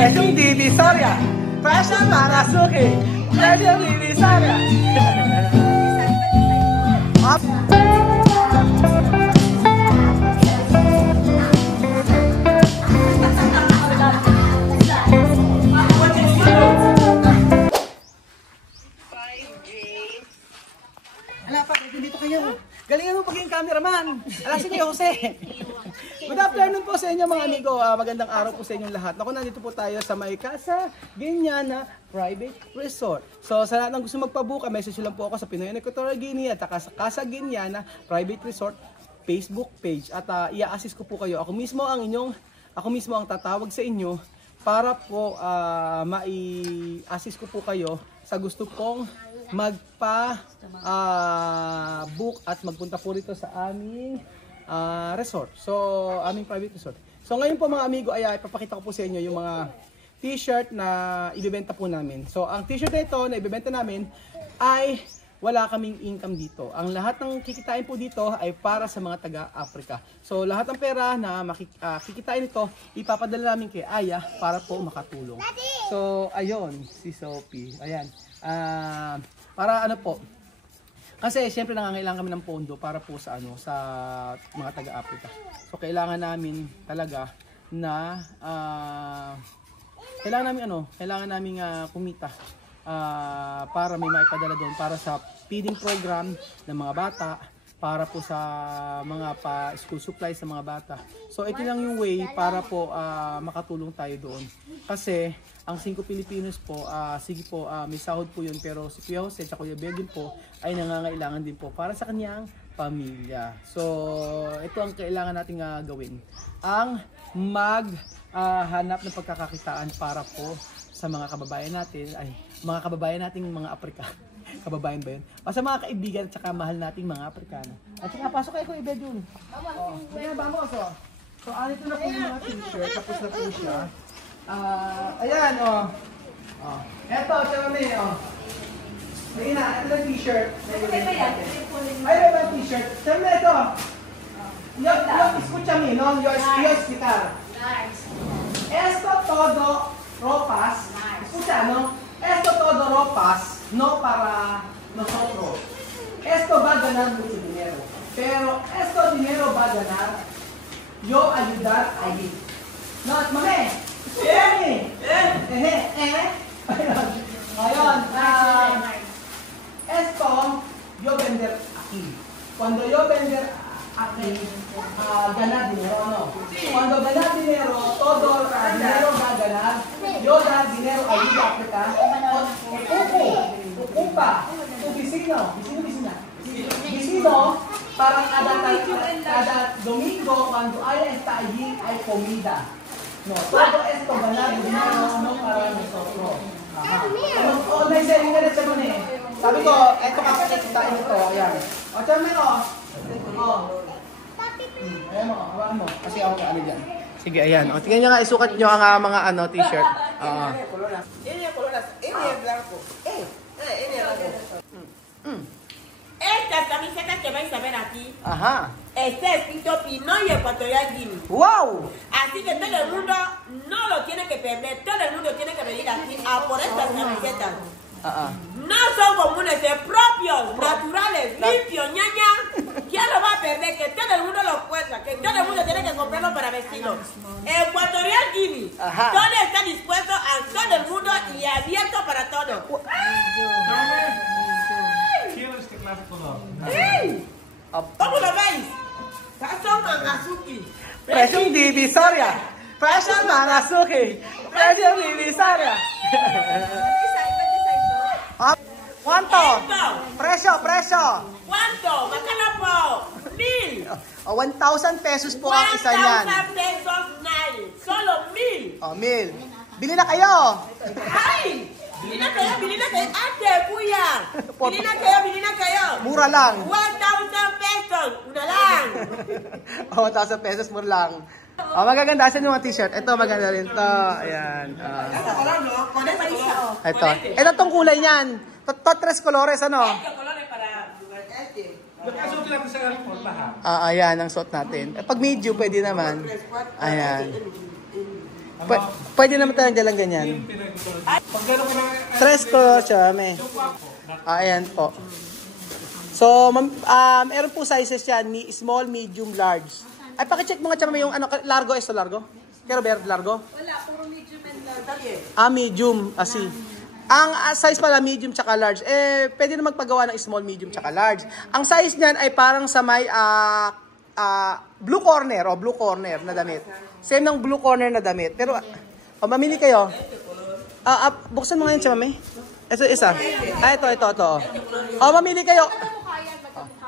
Presyong Divisoria. Presyong Marasuki. Presyong Divisoria. Ala pa, dito kayo. Galingan mo pagiging cameraman. Alasin niyo, Jose. Good afternoon po sa inyo mga amigo. Magandang araw po sa inyong lahat. Ako, nandito po tayo sa may Casa Guiana Private Resort. So sa lahat ng gusto magpabook, message lang po ako sa Pinoy Equatorial Guinea at sa Casa Guiana Private Resort Facebook page. At i-assist ko po kayo. Ako mismo ang tatawag sa inyo para po mai-assist ko po kayo sa gusto kong book at magpunta po rito sa aming resort. So, aming private resort. So, ngayon po mga amigo ay ipapakita ko po sa inyo yung mga t-shirt na ibebenta po namin. So, ang t-shirt na ito na ibebenta namin ay wala kaming income dito. Ang lahat ng kikitain po dito ay para sa mga taga-Africa. So, lahat ng pera na kikitain ito, ipapadala namin kay Aya para po makatulong. So, ayun, si Sophie. Ayan. Para ano po, kasi siyempre nangangailangan kami ng pondo para po sa sa mga taga-Africa. So kailangan namin talaga na kailangan namin kumita para may maipadala doon para sa feeding program ng mga bata, para po sa mga school supplies sa mga bata. So ito lang yung way para po makatulong tayo doon. Kasi ang 5 Pilipinos po, sige po, may sahod po yun, pero si Kuya Jose at Kuya Belgium po ay nangangailangan din po para sa kanyang pamilya. So ito ang kailangan nating gawin. Ang maghanap ng pagkakakitaan para po sa mga kababayan natin, mga kababayan nating mga Afrika. Kababayan ba yun? O sa mga kaibigan at saka mahal nating mga Afrikano. At saka pasok kayo Kuya Belgium. Vamos. So anito na po yung mga t-shirt, tapos na po siya. Ayan, eto, Charmy, Sige na, ito na t-shirt. Ay, ito na t-shirt. Charmy, ito. Escúchame, no? Yo explicar. Esto todo ropas. Escucha, no? Esto todo ropas, no para nosotros. Esto va a ganar mucho dinero. Pero esto dinero va a ganar yo ayudar allí. No, mame. Ayun, esto yo vender aquí. Cuando yo vender aquí, ganar dinero, no. Cuando ganar dinero, todo dinero va a ganar. Yo dar dinero a África. Ocupa, tu vecino, para cada domingo cuando haya está allí hay comida. No, todo esto ganar dinero no para nosotros. May selling na sa muna eh. Sabi ko, eto kasi kitain ito. Ayan. O, Charmy, ayan mo, hawakan mo. Kasi ako ano dyan. Sige, ayan. O, tingnan nyo nga, isukat nyo ang mga t-shirt. Ini es blanco. Ini es blanco. Estas camisetas que vais a ver aquí, está escrito Pinoy Equatorial Guinea. ¡Wow! Así que todo el mundo no lo tiene que perder, todo el mundo tiene que venir aquí a por estas camisetas. No son comunes, son propios, naturales, limpios, ñaña. ¿Quién lo va a perder? Que todo el mundo lo cuesta, que todo el mundo tiene que comprarlo para vestirlo. Equatorial Guinea, todo está dispuesto a todo el mundo y abierto para todo. ¿Cómo lo veis? Son Marasuki. Presyong Divisoria. Presyong Marasuki. Presyong Divisoria. ¿Cuánto? Presyo. ¿Cuánto? Bacana po. 1,000. 1,000 pesos po ang isa niyan. 1,000 pesos nai. Solo 1,000. 1,000. Bili na kayo. Ay! Bili na kayo. Ate, kuya. Bili na kayo. Mura lang. 1,000 pesos. Una lang. 1,000 pesos, mura lang. Magaganda. Asan yung mga t-shirt? Ito, maganda rin to. Ayan. Ito. Ito tong kulay niyan. Tres colores, ano? Ayan, ang suot natin. Pag medium, pwede naman. Ayan. Pwede naman tayong dalang ganyan. Pag gano'n ka na, Tres color siya, may. Ayan po. So, meron po sizes yan, small, medium, large. Ay, pakicheck mo nga siya yung ano, largo, esto largo? Kero Verde largo? Wala, puro medium and large. Medium, asi. Ang size pala medium tsaka large. Pwede na magpagawa ng small, medium tsaka large. Ang size niyan ay parang sa may blue corner na damit. Same ng blue corner na damit. Pero, mamili kayo. Buksan mo ngayon siya, mami. Ito isa. Ito. Mamili kayo.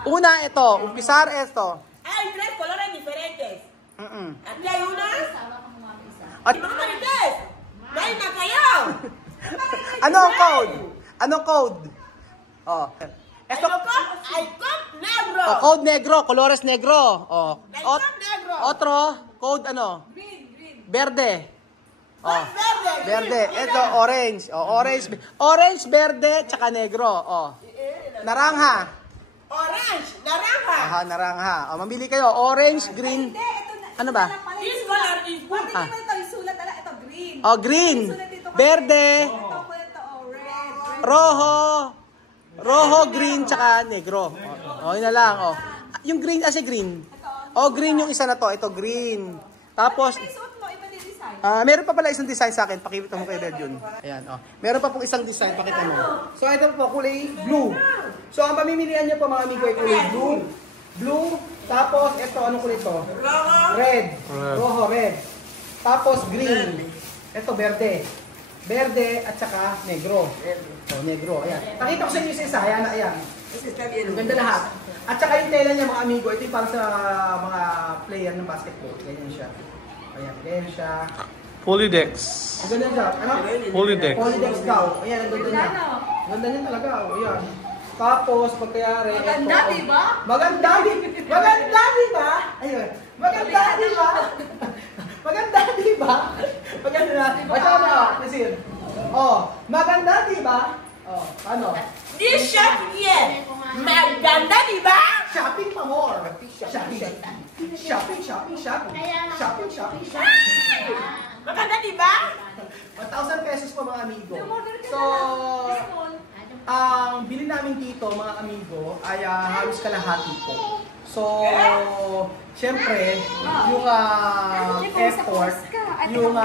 Una, ito. Umpisar, ito. Hay 3 colores diferentes. Aquí hay una. At, ¡Marites! ¡Ven a kayo! anong code? Anong code? Hay code negro. Code negro, colores negro. Hay code negro. Otro, code ano? Green. Verde. Verde. Verde. Ito, orange. Orange, verde, tsaka negro. Naranja. Orange. Naranja. Naranja. Mamili kayo. Orange, green. Hindi, ito na. Ano ba? This color is good. Pati naman ito, isulat ala, ito green. Green. Isulat dito kasi- Verde. Ito, red. Rojo, green, tsaka negro. Yun na lang. Yung green, green. Green yung isa na to. Ito, green. Tapos, May suot mo, iba din design. meron pa pala isang design sa akin. Pakita mo kay Red yun. Ayan, Meron pa pong isang design. Pakita mo. So, ito po, kulay blue. So, ang pamimilian niyo po mga amigo ay kulay blue. Blue. Tapos, ito, anong kulay ito? Red. Rojo, red. Tapos, green. Ito, verde. Verde at saka negro. Negro. Ayan. Pakita ko sa inyo sa isa. Ayan. Ang ganda lahat. At saka yung tela niya mga amigo, ito yung para sa mga player ng basketball. Ganyan siya. Ayan, ganyan siya. Polydex. Ang ganda siya. Ano? Polydex. Polydex daw. Ayan, ang ganda niya. Ang ganda niya talaga. Ayan. Tapos, pagkayari, Maganda, ito, di ba? Maganda, di ba? Ayun. Maganda, di ba? Maganda, di ba? Maganda na. Basta na, Nasir. Maganda, di ba? Ano? This shirt here. Maganda, di ba? Shopping pa more. Shopping. Maganda, di ba? 1,000 pesos po mga amigo. So, ang bili namin dito mga amigo ay halos kalahati po. So, syempre, yung effort, yung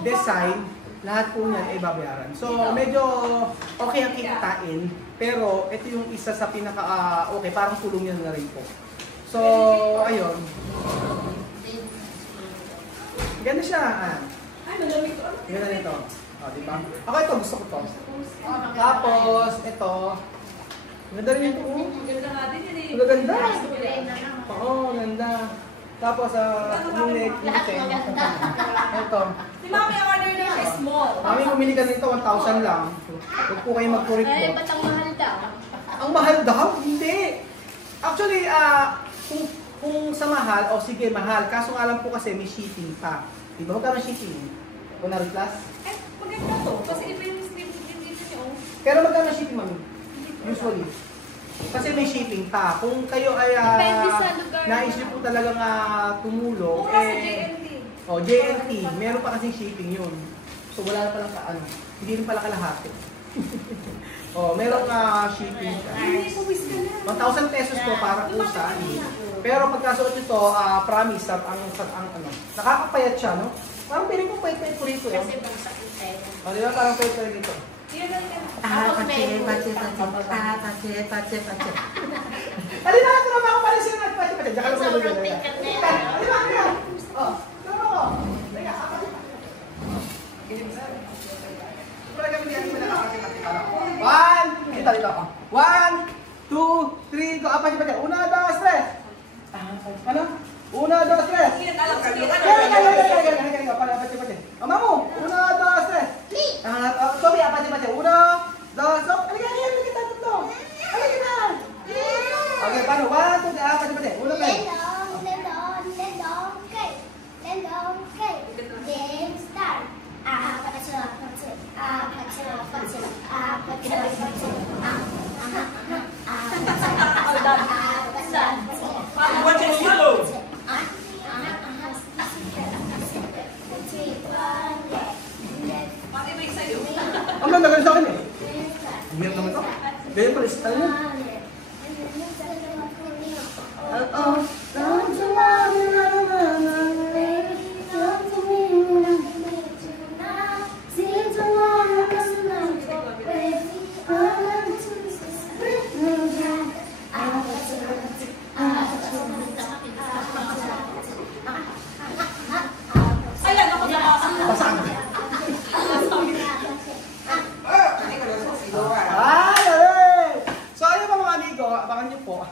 design, lahat po niyan ay babayaran. So, medyo okay ang kikitain, pero ito yung isa sa pinaka-okay, parang tulong yan na rin po. So, ayun. Ganda siya. Ganda nito. Diba? Ako ito, gusto ko to. Tapos, ito. Ganda rin ito. Ganda nga din yun eh. Ganda. Ganda. Tapos, yung neck. Ito. Si Mami order na siya small. Mami, pumili ka nito, 1,000 lang. Huwag po kayo mag-correct mo. ba't ang mahal daw? Ang mahal daw? Hindi. Actually, kung sa mahal, sige, mahal. Kaso nga lang po kasi may shipping pa. Diba? Magkano shipping? 100 plus? Maganda to. Kasi iba yung sleeve dito niyo. Pero magkano shipping, mami? Usually. Kasi may shipping pa. Kung kayo ay Depende sa lugar. nais nyo po talagang tumulong, Mura sa JNT. JNT, meron pa kasing shipping yun. So wala na palang hindi rin pala kalahati. Merong shipping siya. Hindi, puwis ka na. 1,000 pesos po para po sa Pero pagkasuot nito, promise, nakakapayat siya, no? Parang piling ko payat-payat po rito. Di ba? Parang payat-payat dito. Yan lang yan. Pache. Halina, tulungan ako pala siya. Pache. Diyan ka lang sa lugar. Halina. Tulungan ko. Halina, pache. Wala kami diyan, hindi na One. Dito ako. 1, 2, 3, go. Pache. 1, 2, 3. Ano? 1, 2, 3. Yan, alam ko. Pache. Ama mo. 1, 2, 3. Sorry, pache. 1, 2, 3. Halika tatlo. Halika na. Okay, paano? 1, 2, 3, pache. 1, 2, 3. Ganyan pala sa tayo. Ayan, ako sa Pasang. Ay! So ayun po mga amigo, abangan niyo po.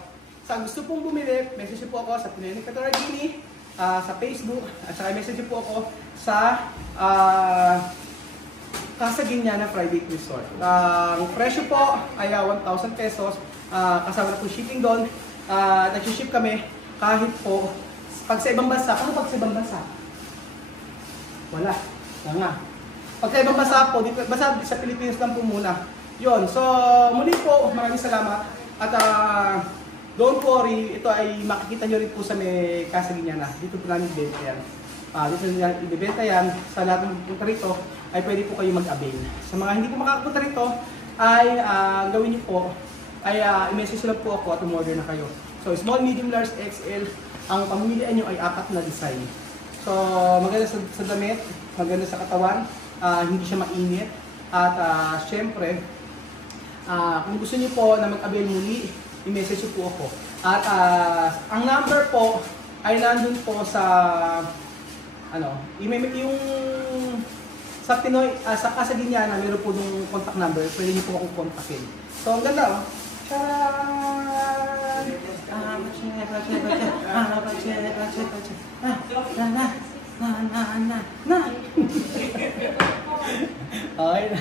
Sa gusto pong bumili, message niyo po ako sa Pinoy Cataragini, sa Facebook, at saka message niyo po ako sa Casa Guiñana Private Resort. Ang presyo po ay 1,000 pesos, kasama na po shipping doon. Nag-ship kami kahit po pag sa ibang bansa. Ano pag sa ibang bansa? Wala. Wala nga. Pag sa ibang bansa po, dito, basta sa Pilipinas lang po muna. Yun. So, muli po, maraming salamat. At don't worry, ito ay makikita nyo rin po sa may Casa Guiñana. Dito po namin ibenta yan. Dito namin ibenta yan. Sa lahat ng pupunta rito, ay pwede po kayo mag-avail. Sa mga hindi po makakapunta rito, ay gawin nyo po, ay i-message lang po ako at umorder na kayo. So, small, medium, large, XL. Ang pamimilian nyo ay 4 na design. So, maganda sa damit, maganda sa katawan, hindi siya mainit. At syempre, kung gusto niyo po na mag-avail muli, i-message niyo po ako. At ang number po ay nandun po sa yung sa Pinoy, sa Casa Guiñana, meron po yung contact number, pwede niyo po akong kontakin. So, ang ganda, oh. Okay na.